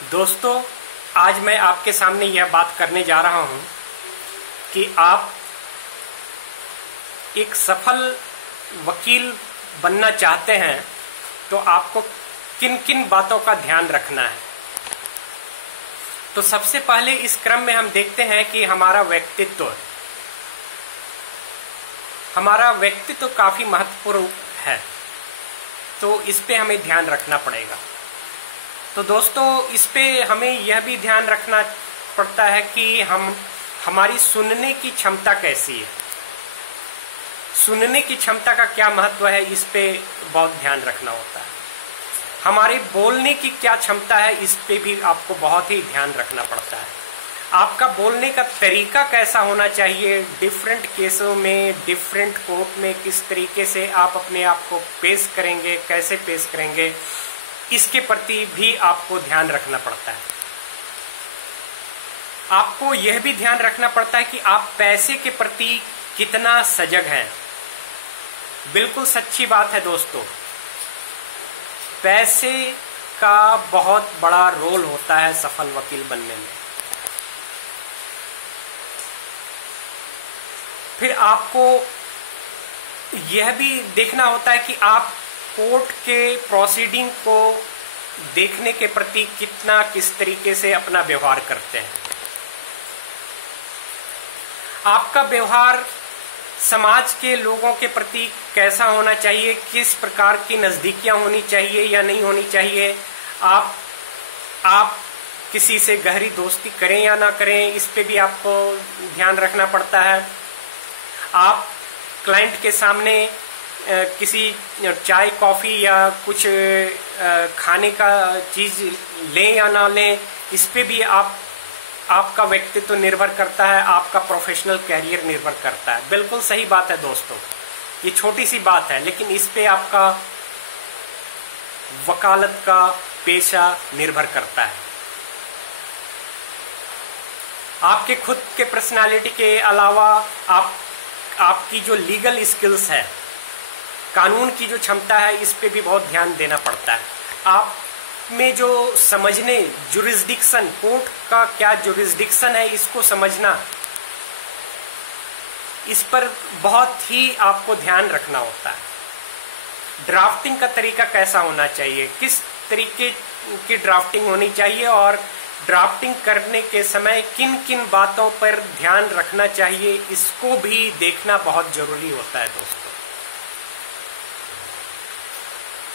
दोस्तों, आज मैं आपके सामने यह बात करने जा रहा हूं कि आप एक सफल वकील बनना चाहते हैं तो आपको किन किन बातों का ध्यान रखना है। तो सबसे पहले इस क्रम में हम देखते हैं कि हमारा व्यक्तित्व काफी महत्वपूर्ण है, तो इस पे हमें ध्यान रखना पड़ेगा। तो दोस्तों, इस पे हमें यह भी ध्यान रखना पड़ता है कि हमारी सुनने की क्षमता कैसी है। सुनने की क्षमता का क्या महत्व है, इस पे बहुत ध्यान रखना होता है। हमारे बोलने की क्या क्षमता है, इस पे भी आपको बहुत ही ध्यान रखना पड़ता है। आपका बोलने का तरीका कैसा होना चाहिए, डिफरेंट केसों में, डिफरेंट कोर्ट में किस तरीके से आप अपने आप को पेश करेंगे, कैसे पेश करेंगे, इसके प्रति भी आपको ध्यान रखना पड़ता है। आपको यह भी ध्यान रखना पड़ता है कि आप पैसे के प्रति कितना सजग हैं। बिल्कुल सच्ची बात है दोस्तों, पैसे का बहुत बड़ा रोल होता है सफल वकील बनने में। फिर आपको यह भी देखना होता है कि आप कोर्ट के प्रोसीडिंग को देखने के प्रति किस तरीके से अपना व्यवहार करते हैं। आपका व्यवहार समाज के लोगों के प्रति कैसा होना चाहिए, किस प्रकार की नजदीकियां होनी चाहिए या नहीं होनी चाहिए। आप किसी से गहरी दोस्ती करें या ना करें, इस पे भी आपको ध्यान रखना पड़ता है। आप क्लाइंट के सामने किसी चाय कॉफी या कुछ खाने का चीज लें या ना लें, इस पे भी आपका व्यक्तित्व निर्भर करता है, आपका प्रोफेशनल कैरियर निर्भर करता है। बिल्कुल सही बात है दोस्तों, ये छोटी सी बात है, लेकिन इस पे आपका वकालत का पेशा निर्भर करता है। आपके खुद के पर्सनालिटी के अलावा आपकी जो लीगल स्किल्स है, कानून की जो क्षमता है, इस पे भी बहुत ध्यान देना पड़ता है। आप में जो समझने, जुरिस्डिक्शन, कोर्ट का क्या जुरिस्डिक्शन है, इसको समझना, इस पर बहुत ही आपको ध्यान रखना होता है। ड्राफ्टिंग का तरीका कैसा होना चाहिए, किस तरीके की ड्राफ्टिंग होनी चाहिए और ड्राफ्टिंग करने के समय किन किन बातों पर ध्यान रखना चाहिए, इसको भी देखना बहुत जरूरी होता है दोस्तों।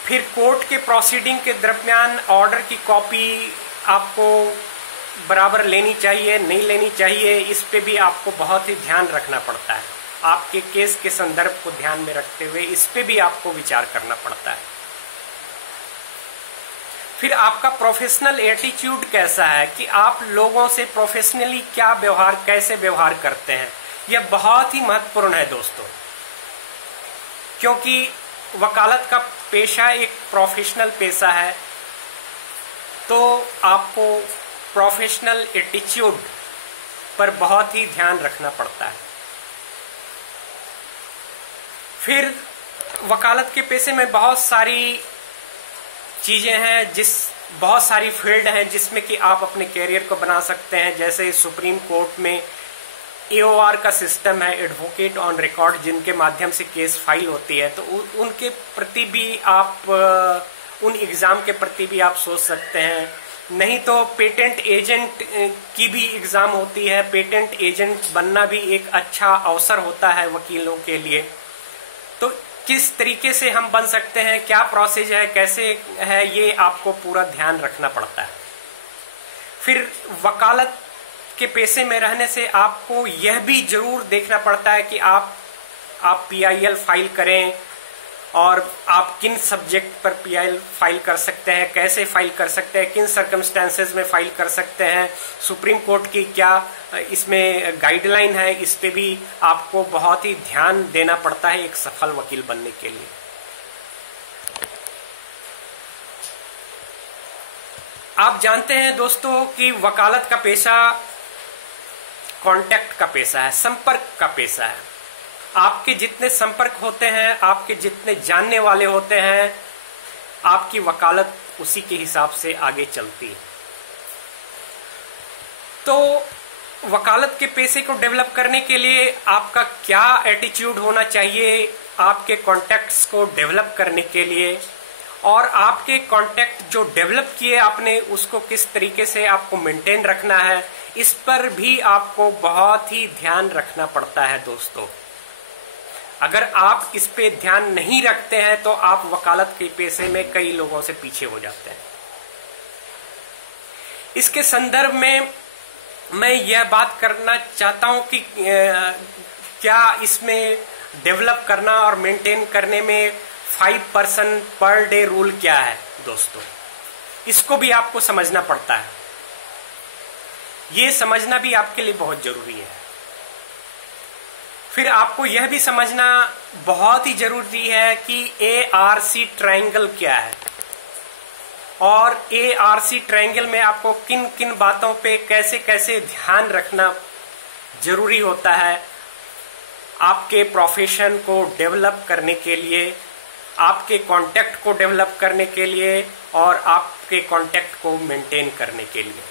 फिर कोर्ट के प्रोसीडिंग के दरमियान ऑर्डर की कॉपी आपको बराबर लेनी चाहिए, नहीं लेनी चाहिए, इस पे भी आपको बहुत ही ध्यान रखना पड़ता है। आपके केस के संदर्भ को ध्यान में रखते हुए इस पे भी आपको विचार करना पड़ता है। फिर आपका प्रोफेशनल एटीट्यूड कैसा है, कि आप लोगों से प्रोफेशनली क्या व्यवहार, कैसे व्यवहार करते हैं, यह बहुत ही महत्वपूर्ण है दोस्तों। क्योंकि वकालत का पेशा एक प्रोफेशनल पेशा है, तो आपको प्रोफेशनल एटीट्यूड पर बहुत ही ध्यान रखना पड़ता है। फिर वकालत के पेशे में बहुत सारी चीजें हैं, बहुत सारी फील्ड हैं जिसमें कि आप अपने कैरियर को बना सकते हैं। जैसे सुप्रीम कोर्ट में AOR का सिस्टम है, एडवोकेट ऑन रिकॉर्ड, जिनके माध्यम से केस फाइल होती है, तो उनके प्रति भी आप, उन एग्जाम के प्रति भी आप सोच सकते हैं। नहीं तो पेटेंट एजेंट की भी एग्जाम होती है, पेटेंट एजेंट बनना भी एक अच्छा अवसर होता है वकीलों के लिए। तो किस तरीके से हम बन सकते हैं, क्या प्रोसेस है, कैसे है, ये आपको पूरा ध्यान रखना पड़ता है। फिर वकालत के पेशे में रहने से आपको यह भी जरूर देखना पड़ता है कि आप PIL फाइल करें और आप किन सब्जेक्ट पर PIL फाइल कर सकते हैं, कैसे फाइल कर सकते हैं, किन सर्कमस्टेंसेस में फाइल कर सकते हैं, सुप्रीम कोर्ट की क्या इसमें गाइडलाइन है, इस पे भी आपको बहुत ही ध्यान देना पड़ता है एक सफल वकील बनने के लिए। आप जानते हैं दोस्तों कि वकालत का पेशा कांटेक्ट का पेशा है, संपर्क का पेशा है। आपके जितने संपर्क होते हैं, आपके जितने जानने वाले होते हैं, आपकी वकालत उसी के हिसाब से आगे चलती है। तो वकालत के पेशे को डेवलप करने के लिए आपका क्या एटीट्यूड होना चाहिए, आपके कॉन्टैक्ट्स को डेवलप करने के लिए, और आपके कॉन्टैक्ट जो डेवलप किए आपने उसको किस तरीके से आपको मेंटेन रखना है, इस पर भी आपको बहुत ही ध्यान रखना पड़ता है दोस्तों। अगर आप इस पे ध्यान नहीं रखते हैं तो आप वकालत के पेशे में कई लोगों से पीछे हो जाते हैं। इसके संदर्भ में मैं यह बात करना चाहता हूं कि क्या इसमें डेवलप करना और मेंटेन करने में 5% पर डे रूल क्या है दोस्तों, इसको भी आपको समझना पड़ता है। ये समझना भी आपके लिए बहुत जरूरी है। फिर आपको यह भी समझना बहुत ही जरूरी है कि ARC ट्रायंगल क्या है, और ARC ट्रायंगल में आपको किन किन बातों पे कैसे कैसे ध्यान रखना जरूरी होता है आपके प्रोफेशन को डेवलप करने के लिए, आपके कॉन्टैक्ट को डेवलप करने के लिए, और आपके कॉन्टैक्ट को मेंटेन करने के लिए।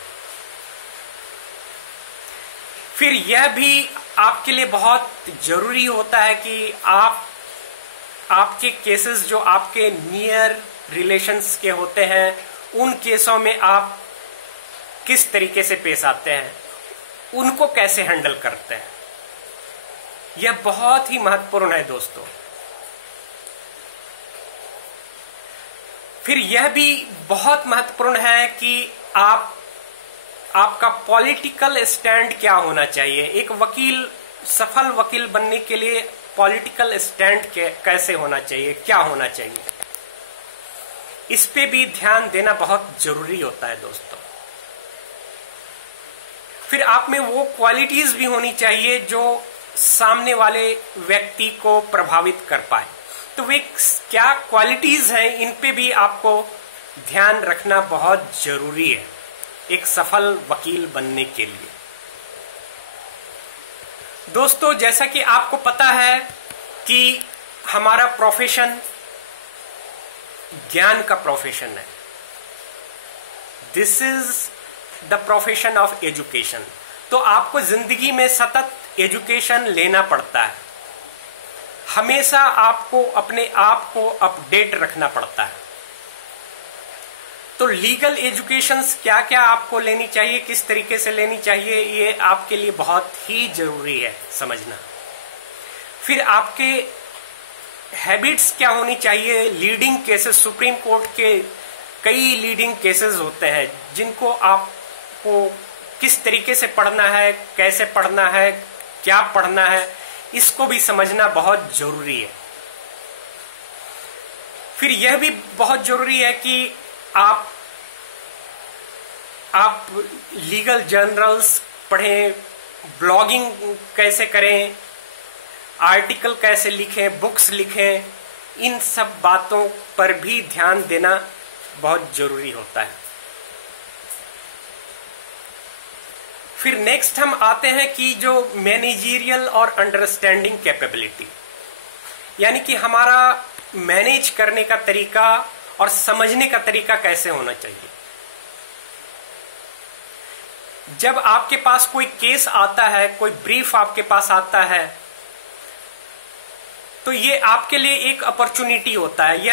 फिर यह भी आपके लिए बहुत जरूरी होता है कि आपके केसेस जो आपके नियर रिलेशंस के होते हैं, उन केसों में आप किस तरीके से पेश आते हैं, उनको कैसे हैंडल करते हैं। यह बहुत ही महत्वपूर्ण है दोस्तों। फिर यह भी बहुत महत्वपूर्ण है कि आपका पॉलिटिकल स्टैंड क्या होना चाहिए। एक वकील, सफल वकील बनने के लिए पॉलिटिकल स्टैंड कैसे होना चाहिए, क्या होना चाहिए, इस पे भी ध्यान देना बहुत जरूरी होता है दोस्तों। फिर आप में वो क्वालिटीज भी होनी चाहिए जो सामने वाले व्यक्ति को प्रभावित कर पाए। तो वे क्या क्वालिटीज हैं, इन पे भी आपको ध्यान रखना बहुत जरूरी है एक सफल वकील बनने के लिए। दोस्तों, जैसा कि आपको पता है कि हमारा प्रोफेशन ज्ञान का प्रोफेशन है। This is the profession of education. तो आपको जिंदगी में सतत एजुकेशन लेना पड़ता है। हमेशा आपको अपने आप को अपडेट रखना पड़ता है। तो लीगल एजुकेशन क्या क्या आपको लेनी चाहिए, किस तरीके से लेनी चाहिए, ये आपके लिए बहुत ही जरूरी है समझना। फिर आपके हैबिट्स क्या होनी चाहिए। लीडिंग केसेस, सुप्रीम कोर्ट के कई लीडिंग केसेस होते हैं जिनको आपको किस तरीके से पढ़ना है, कैसे पढ़ना है, क्या पढ़ना है, इसको भी समझना बहुत जरूरी है। फिर यह भी बहुत जरूरी है कि आप लीगल जर्नल्स पढ़ें, ब्लॉगिंग कैसे करें, आर्टिकल कैसे लिखें, बुक्स लिखें, इन सब बातों पर भी ध्यान देना बहुत जरूरी होता है। फिर नेक्स्ट हम आते हैं कि जो मैनेजरियल और अंडरस्टैंडिंग कैपेबिलिटी, यानी कि हमारा मैनेज करने का तरीका और समझने का तरीका कैसे होना चाहिए। जब आपके पास कोई केस आता है, कोई ब्रीफ आपके पास आता है, तो ये आपके लिए एक अपॉर्चुनिटी होता है।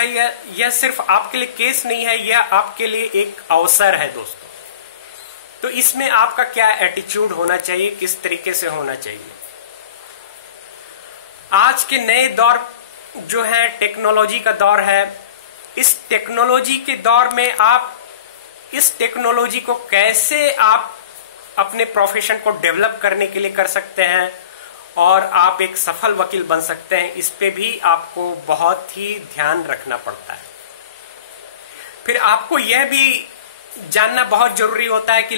यह सिर्फ आपके लिए केस नहीं है, यह आपके लिए एक अवसर है दोस्तों। तो इसमें आपका क्या एटीट्यूड होना चाहिए, किस तरीके से होना चाहिए। आज के नए दौर जो है टेक्नोलॉजी का दौर है। इस टेक्नोलॉजी के दौर में आप इस टेक्नोलॉजी को कैसे आप अपने प्रोफेशन को डेवलप करने के लिए कर सकते हैं और आप एक सफल वकील बन सकते हैं, इस पे भी आपको बहुत ही ध्यान रखना पड़ता है। फिर आपको यह भी जानना बहुत जरूरी होता है कि